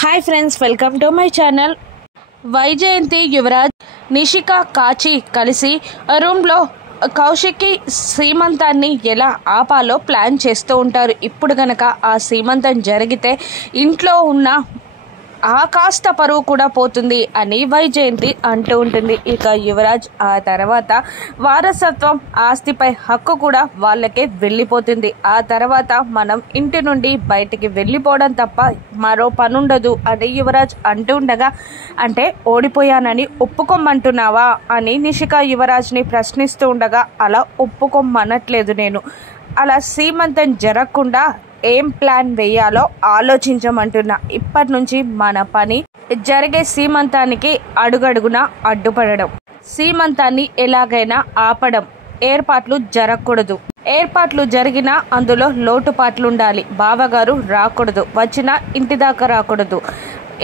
Hi friends, welcome to my channel. Vyjayanthi, Yuvraj, Nishika, కాచి కలిసి రూమ్లో కౌశిక్కి సీమంతాన్ని ఎలా ఆపాలో ప్లాన్ చేస్తూ ఉంటారు. ఇప్పుడు గనక ఆ సీమంతం జరిగితే ఇంట్లో ఉన్న ఆ కాస్త పరువు కూడా పోతుంది అని వైజయంతి అంటూ ఉంటుంది. ఇక యువరాజ్ ఆ తర్వాత వారసత్వం ఆస్తిపై హక్కు కూడా వాళ్ళకే వెళ్ళిపోతుంది. ఆ తర్వాత మనం ఇంటి నుండి బయటికి వెళ్ళిపోవడం తప్ప మరో పనుండదు అని యువరాజ్ అంటూ ఉండగా, అంటే ఓడిపోయానని ఒప్పుకోమంటున్నావా అని నిషిక యువరాజ్ని ప్రశ్నిస్తూ ఉండగా, అలా ఒప్పుకోమనట్లేదు, నేను అలా సీమంతం జరగకుండా ఏం ప్లాన్ వేయాలో ఆలోచించమంటున్నా. ఇప్పటి నుంచి మన పని జరిగే సీమంతానికి అడుగడుగునా అడ్డుపడడం, సీమంతాన్ని ఎలాగైనా ఆపడం, ఏర్పాట్లు జరగకూడదు. ఏర్పాట్లు జరిగినా అందులో లోటుపాట్లుండాలి. బావగారు రాకూడదు, వచ్చినా ఇంటి దాకా రాకూడదు,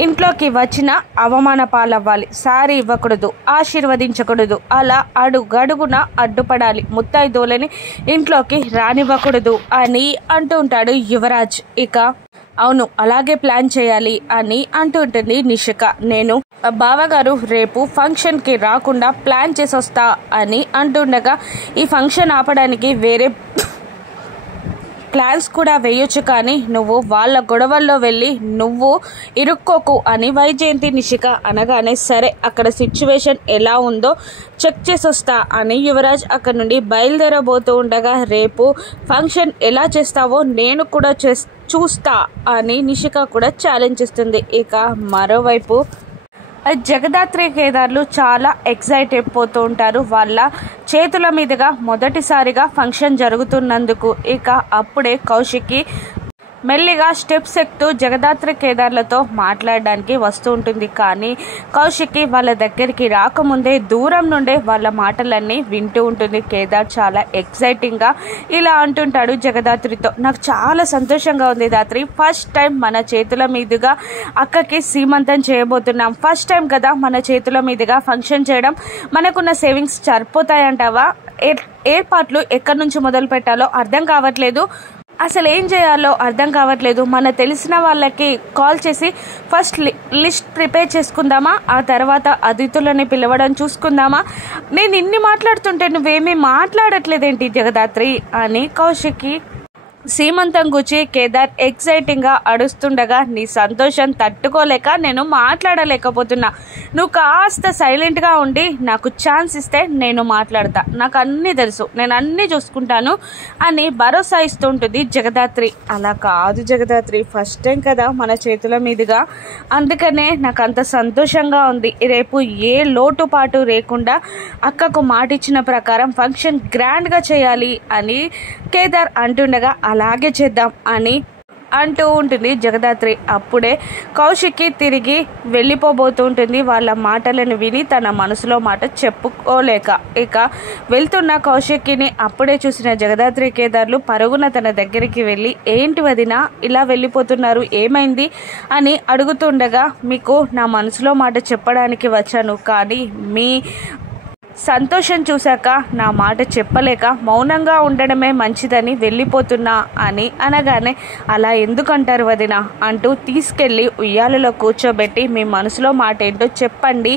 ఇంట్లోకి వచ్చిన అవమాన పాలవ్వాలి, సారీ ఇవ్వకూడదు, ఆశీర్వదించకూడదు, అలా అడుగడుగున అడ్డుపడాలి, ముత్తైదులని ఇంట్లోకి రానివ్వకూడదు అని అంటూ ఉంటాడు యువరాజ్. ఇక అవును, అలాగే ప్లాన్ చేయాలి అని అంటూ ఉంటుంది నిషిక. నేను బావగారు రేపు ఫంక్షన్కి రాకుండా ప్లాన్ చేసి వస్తా అని అంటుండగా, ఈ ఫంక్షన్ ఆపడానికి వేరే ప్లాన్స్ కూడా వేయొచ్చు, కానీ నువ్వు వాళ్ళ గొడవల్లో వెళ్ళి నువ్వు ఇరుక్కోకు అని వైజయంతి నిషిక అనగానే, సరే అక్కడ సిచ్యువేషన్ ఎలా ఉందో చెక్ చేసి వస్తా అని యువరాజ్ అక్కడ నుండి బయలుదేరబోతూ ఉండగా, రేపు ఫంక్షన్ ఎలా చేస్తావో నేను కూడా చూస్తా అని నిషిక కూడా ఛాలెంజ్ ఇస్తుంది. ఇక మరోవైపు జగదాత్రి కేదార్లు చాలా ఎక్సైట్ అయిపోతూ ఉంటారు వాళ్ళ చేతుల మీదుగా మొదటిసారిగా ఫంక్షన్ జరుగుతున్నందుకు. ఇక అప్పుడే కౌశిక్కి మెల్లిగా స్టెప్స్ ఎక్కుతూ జగదాత్రి కేదార్లతో మాట్లాడడానికి వస్తూ ఉంటుంది. కానీ కౌశిక్కి వాళ్ళ దగ్గరికి రాకముందే దూరం నుండే వాళ్ళ మాటలన్నీ వింటూ ఉంటుంది. కేదార్ చాలా ఎక్సైటింగ్గా ఇలా అంటుంటాడు జగదాత్రితో, నాకు చాలా సంతోషంగా ఉంది దాత్రి, ఫస్ట్ టైం మన చేతుల మీదుగా అక్కకి సీమంతం చేయబోతున్నాం. ఫస్ట్ టైం కదా మన చేతుల మీదుగా ఫంక్షన్ చేయడం, మనకున్న సేవింగ్స్ సరిపోతాయంటావా? ఏర్పాట్లు ఎక్కడి నుంచి మొదలు పెట్టాలో అర్థం కావట్లేదు, అసలు ఏం చేయాలో అర్థం కావట్లేదు. మన తెలిసిన వాళ్ళకి కాల్ చేసి ఫస్ట్ లిస్ట్ ప్రిపేర్ చేసుకుందామా, ఆ తర్వాత అతిథులని పిలవడం చూసుకుందామా? నేను ఇన్ని మాట్లాడుతుంటే నువ్వేమీ మాట్లాడట్లేదేంటి జగదాత్రి అని కౌశిక్కి సీమంతం గురించి కేదార్ ఎక్సైటింగ్గా అడుస్తుండగా, నీ సంతోషం తట్టుకోలేక నేను మాట్లాడలేకపోతున్నా, నువ్వు కాస్త సైలెంట్గా ఉండి నాకు ఛాన్స్ ఇస్తే నేను మాట్లాడతా, నాకు అన్నీ తెలుసు, నేను అన్నీ చూసుకుంటాను అని భరోసా ఇస్తూ ఉంటుంది జగదాత్రి. అలా కాదు జగదాత్రి, ఫస్ట్ టైం కదా మన చేతుల మీదుగా, అందుకనే నాకు అంత సంతోషంగా ఉంది. రేపు ఏ లోటుపాటు లేకుండా అక్కకు మాటిచ్చిన ప్రకారం ఫంక్షన్ గ్రాండ్గా చేయాలి అని కేదార్ అంటుండగా, అలాగే చేద్దాం అని అంటూ ఉంటుంది జగదాత్రి. అప్పుడే కౌశిక్కి తిరిగి వెళ్ళిపోబోతూ ఉంటుంది. వాళ్ళ మాటలను విని తన మనసులో మాట చెప్పుకోలేక. ఇక వెళ్తున్న కౌశిక్కిని అప్పుడే చూసిన జగదాత్రి కేదార్లు పరుగున తన దగ్గరికి వెళ్ళి, ఏంటి వదినా ఇలా వెళ్ళిపోతున్నారు, ఏమైంది అని అడుగుతుండగా, మీకు నా మనసులో మాట చెప్పడానికి వచ్చాను, కానీ మీ సంతోషం చూశాక నా మాట చెప్పలేక మౌనంగా ఉండడమే మంచిదని వెళ్ళిపోతున్నా అని అనగానే, అలా ఎందుకంటారు వదిన అంటూ తీసుకెళ్ళి ఉయ్యాలలో కూర్చోబెట్టి మీ మనసులో మాట ఏంటో చెప్పండి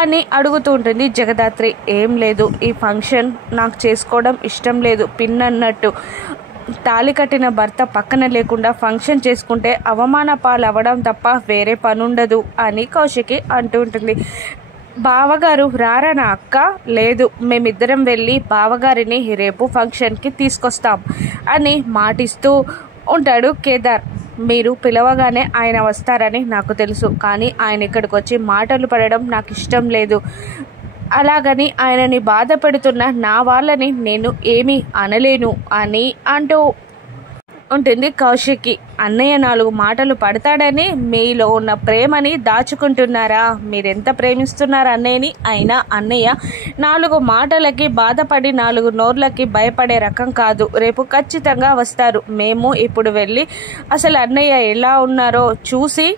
అని అడుగుతూ ఉంటుంది జగదాత్రి. ఏం లేదు, ఈ ఫంక్షన్ నాకు చేసుకోవడం ఇష్టం లేదు, పిన్నన్నట్టు తాళి కట్టిన భర్త పక్కన లేకుండా ఫంక్షన్ చేసుకుంటే అవమాన పాలవ్వడం తప్ప వేరే పనుండదు అని కౌశికి అంటూ ఉంటుంది. బావగారు రారా నా అక్క? లేదు, మేమిద్దరం వెళ్ళి బావగారిని రేపు ఫంక్షన్కి తీసుకొస్తాం అని మాటిస్తూ ఉంటాడు కేదార్. మీరు పిలవగానే ఆయన వస్తారని నాకు తెలుసు, కానీ ఆయన ఇక్కడికి వచ్చి మాటలు పడడం నాకు ఇష్టం లేదు, అలాగని ఆయనని బాధ పెడుతున్న నా వాళ్ళని నేను ఏమీ అనలేను అని అంటూ ఉంటుంది కౌశిక్కి. అన్నయ్య 4 మాటలు పడతాడని మీలో ఉన్న ప్రేమని దాచుకుంటున్నారా? మీరెంత ప్రేమిస్తున్నారు అన్నయ్యని? అయినా అన్నయ్య 4 మాటలకి బాధపడి 4 నోర్లకి భయపడే రకం కాదు, రేపు ఖచ్చితంగా వస్తారు. మేము ఇప్పుడు వెళ్ళి అసలు అన్నయ్య ఎలా ఉన్నారో చూసి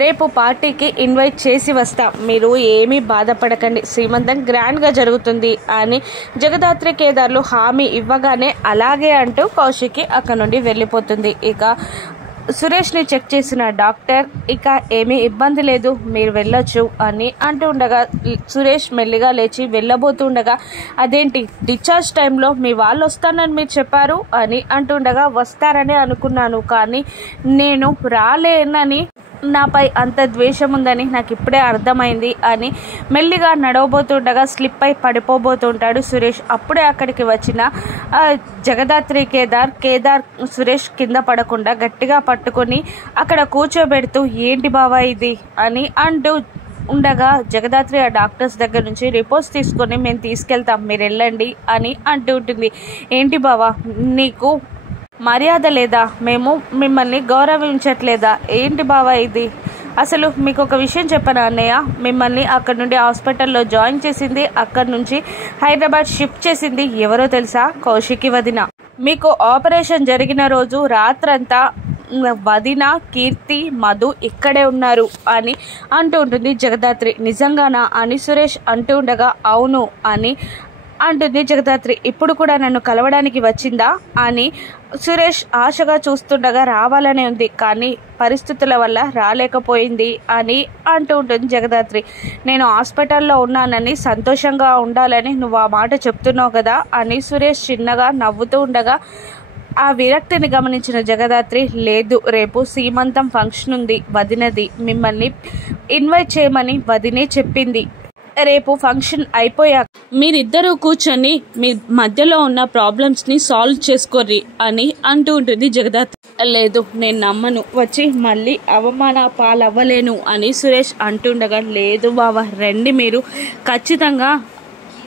రేపు పార్టీకి ఇన్వైట్ చేసి వస్తాం, మీరు ఏమీ బాధపడకండి, శ్రీమంతం గ్రాండ్గా జరుగుతుంది అని జగదాత్రి కేదార్లు హామీ ఇవ్వగానే అలాగే అంటూ కౌశికి అక్కడ నుండి వెళ్ళిపోతుంది. ఇక సురేష్ని చెక్ చేసిన డాక్టర్ ఇక ఏమీ ఇబ్బంది లేదు, మీరు వెళ్ళొచ్చు అని అంటూ ఉండగా సురేష్ మెల్లిగా లేచి వెళ్ళబోతుండగా అదేంటి డిశ్చార్జ్ టైంలో మీ వాళ్ళు వస్తానని మీరు చెప్పారు అని అంటుండగా వస్తారని అనుకున్నాను, కానీ నేను రాలేనని నాపై అంత ద్వేషం ఉందని నాకు ఇప్పుడే అర్థమైంది అని మెల్లిగా నడవబోతుండగా స్లిప్ అయి పడిపోబోతుంటాడు సురేష్. అప్పుడే అక్కడికి వచ్చిన జగదాత్రి కేదార్ సురేష్ కింద పడకుండా గట్టిగా పట్టుకొని అక్కడ కూర్చోబెడుతూ ఏంటి బావా ఇది అని అంటూ ఉండగా జగదాత్రి ఆ డాక్టర్స్ దగ్గర నుంచి రిపోర్ట్స్ తీసుకొని మేము తీసుకెళ్తాం, మీరు వెళ్ళండి అని అంటూ ఉంటుంది. ఏంటి బావా నీకు మర్యాద లేదా, మేము మిమ్మల్ని గౌరవించట్లేదా, ఏంటి బావా ఇది, అసలు మీకు ఒక విషయం చెప్పనా అన్నయ్య, మిమ్మల్ని అక్కడ నుండి హాస్పిటల్లో జాయిన్ చేసింది, అక్కడ నుంచి హైదరాబాద్ షిఫ్ట్ చేసింది ఎవరో తెలుసా, కౌశికి వదిన. మీకు ఆపరేషన్ జరిగిన రోజు రాత్రంతా వదిన, కీర్తి, మధు ఇక్కడే ఉన్నారు అని అంటూ ఉంటుంది జగదాత్రి. నిజంగానా అని సురేష్ అంటూ ఉండగా అవును అని అంటుంది జగదాత్రి. ఇప్పుడు కూడా నన్ను కలవడానికి వచ్చిందా అని సురేష్ ఆశగా చూస్తుండగా రావాలనే ఉంది, కానీ పరిస్థితుల వల్ల రాలేకపోయింది అని అంటూ ఉంటుంది జగదాత్రి. నేను హాస్పిటల్లో ఉన్నానని సంతోషంగా ఉండాలని నువ్వు ఆ మాట చెప్తున్నావు కదా అని సురేష్ చిన్నగా నవ్వుతూ ఉండగా ఆ విరక్తిని గమనించిన జగదాత్రి లేదు, రేపు సీమంతం ఫంక్షన్ ఉంది వదినది, మిమ్మల్ని ఇన్వైట్ చేయమని వదినే చెప్పింది, రేపు ఫంక్షన్ అయిపోయాక మీరిద్దరూ కూర్చొని మీ మధ్యలో ఉన్న ప్రాబ్లమ్స్ని సాల్వ్ చేసుకోర్రి అని అంటూ ఉంటుంది జగదాత్రి. లేదు నేను నమ్మను, వచ్చి మళ్ళీ అవమాన పాలవ్వలేను అని సురేష్ అంటుండగా లేదు బావా రండి, మీరు ఖచ్చితంగా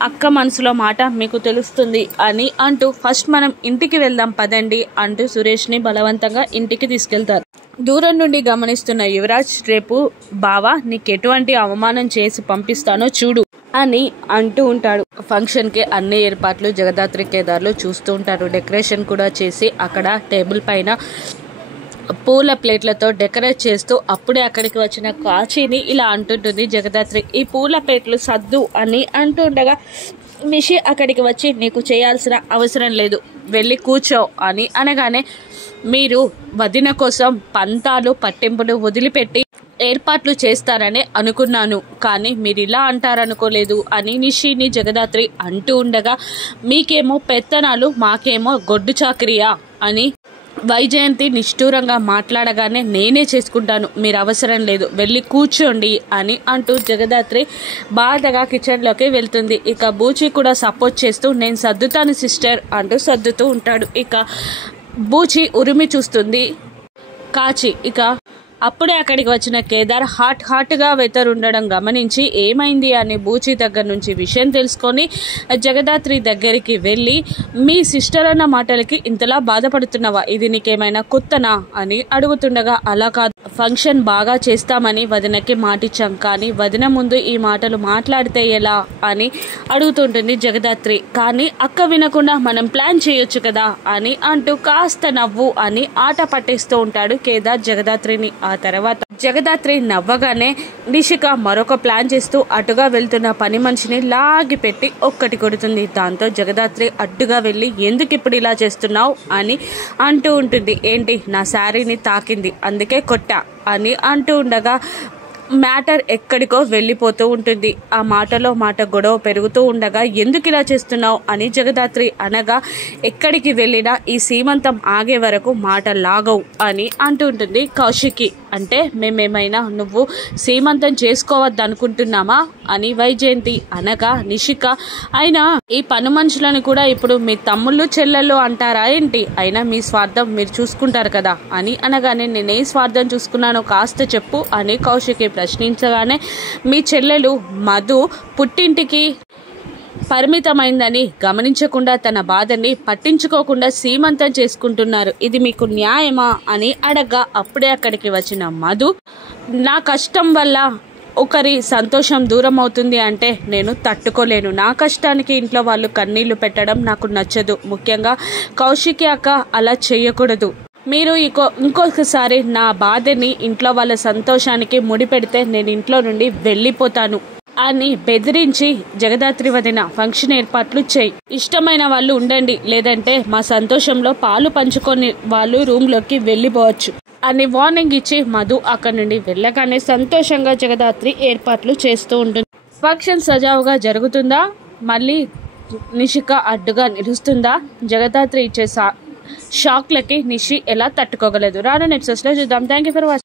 అక్క మనసులో మాట మీకు తెలుస్తుంది అని అంటూ ఫస్ట్ మనం ఇంటికి వెళ్దాం పదండి అంటూ సురేష్ని బలవంతంగా ఇంటికి తీసుకెళ్తారు. దూరం నుండి గమనిస్తున్న యువరాజ్ రేపు బావా నీకు ఎటువంటి అవమానం చేసి పంపిస్తానో చూడు అని అంటూ ఉంటాడు. ఫంక్షన్కి అన్ని ఏర్పాట్లు జగదాత్రి కేదార్లు చూస్తూ ఉంటారు. డెకరేషన్ కూడా చేసి అక్కడ టేబుల్ పైన పూల ప్లేట్లతో డెకరేట్ చేస్తూ అప్పుడే అక్కడికి వచ్చిన కాచిని ఇలా అంటుంటుంది జగదాత్రి, ఈ పూల ప్లేట్లు సర్దు అని అంటుండగా నిషి అక్కడికి వచ్చి నీకు చేయాల్సిన అవసరం లేదు, వెళ్ళి కూర్చో అని అనగానే మీరు వదిన కోసం పంతాలు పట్టింపులు వదిలిపెట్టి ఏర్పాట్లు చేస్తారని అనుకున్నాను, కానీ మీరు ఇలా అంటారనుకోలేదు అని నిషిని జగదాత్రి అంటూ ఉండగా మీకేమో పెత్తనాలు మాకేమో గొడ్డు చాకరియా అని వైజయంతి నిష్ఠూరంగా మాట్లాడగానే నేనే చేసుకుంటాను, మీరు అవసరం లేదు, వెళ్ళి కూర్చోండి అని అంటూ జగదాత్రి బాధగా కిచెన్లోకి వెళ్తుంది. ఇక బూచి కూడా సపోర్ట్ చేస్తూ నేను సర్దుతాను సిస్టర్ అంటూ సర్దుతూ ఉంటాడు. ఇక బూచి ఉరిమి చూస్తుంది కాచి. ఇక అప్పుడే అక్కడికి వచ్చిన కేదార్ హాట్గా వెతరుండడం గమనించి ఏమైంది అని బూచి దగ్గర నుంచి విషయం తెలుసుకొని జగదాత్రి దగ్గరికి వెళ్ళి మీ సిస్టర్ అన్న మాటలకి ఇంతలా బాధపడుతున్నావా, ఇది నీకేమైనా కొత్తనా అని అడుగుతుండగా అలా కాదు, ఫంక్షన్ బాగా చేస్తామని వదినకి మాటిచ్చాం, కానీ వదిన ముందు ఈ మాటలు మాట్లాడితే ఎలా అని అడుగుతుంటుంది జగదాత్రి. కానీ అక్క వినకుండా మనం ప్లాన్ చేయొచ్చు కదా అని అంటూ కాస్త నవ్వు అని ఆట పట్టిస్తూ ఉంటాడు కేదార్ జగదాత్రిని. ఆ తర్వాత జగదాత్రి నవ్వగానే నిషిక మరొక ప్లాన్ చేస్తూ అటుగా వెళ్తున్న పని మనిషిని లాగి పెట్టి ఒక్కటి కొడుతుంది. దాంతో జగదాత్రి అడ్డుగా వెళ్ళి ఎందుకు ఇప్పుడు ఇలా చేస్తున్నావు అని అంటూ ఉంటుంది. ఏంటి నా శారీని తాకింది అందుకే కొట్టా అని అంటూ ఉండగా మ్యాటర్ ఎక్కడికో వెళ్ళిపోతూ ఉంటుంది. ఆ మాటలో మాట గొడవ పెరుగుతూ ఉండగా ఎందుకు ఇలా చేస్తున్నావు అని జగదాత్రి అనగా ఎక్కడికి వెళ్ళినా ఈ సీమంతం ఆగే వరకు మాట లాగవు అని అంటూ ఉంటుంది కౌశికి. అంటే మేమేమైనా నువ్వు సీమంతం చేసుకోవద్దు అనుకుంటున్నామా అని వైజయంతి అనగా నిషిక అయినా ఈ పని మనుషులను కూడా ఇప్పుడు మీ తమ్ముళ్ళు చెల్లెళ్ళు అంటారా ఏంటి, అయినా మీ స్వార్థం మీరు చూసుకుంటారు కదా అని అనగానే నేనే స్వార్థం చూసుకున్నానో కాస్త చెప్పు అని కౌశికి ప్రశ్నించగానే మీ చెల్లెలు మధు పుట్టింటికి పరిమితమైందని గమనించకుండా తన బాధని పట్టించుకోకుండా సీమంతం చేసుకుంటున్నారు, ఇది మీకు న్యాయమా అని అడగ్గా అప్పుడే అక్కడికి వచ్చిన మధు నా కష్టం వల్ల ఒకరి సంతోషం దూరం అవుతుంది అంటే నేను తట్టుకోలేను, నా కష్టానికి ఇంట్లో వాళ్ళు కన్నీళ్లు పెట్టడం నాకు నచ్చదు, ముఖ్యంగా కౌశికి అక్క అలా చేయకూడదు, మీరు ఇంకొకసారి నా బాధని ఇంట్లో వాళ్ళ సంతోషానికి ముడిపెడితే నేను ఇంట్లో నుండి వెళ్ళిపోతాను అని బెదిరించి జగదాత్రి వదిన ఫంక్షన్ ఏర్పాట్లు చేయి, ఇష్టమైన వాళ్ళు ఉండండి లేదంటే మా సంతోషంలో పాలు పంచుకొని వాళ్ళు రూమ్లోకి వెళ్ళిపోవచ్చు అని వార్నింగ్ ఇచ్చి మధు అక్కడి నుండి వెళ్ళగానే సంతోషంగా జగదాత్రి ఏర్పాట్లు చేస్తూ ఉంటుంది. ఫంక్షన్ సజావుగా జరుగుతుందా, మళ్ళీ నిషిక అడ్డుగా నిలుస్తుందా? జగదాత్రి ఇచ్చే షాక్లకి నిషి ఎలా తట్టుకోగలదు? రాను ఎపిసోడ్స్లో చూద్దాం. Thank you for watching.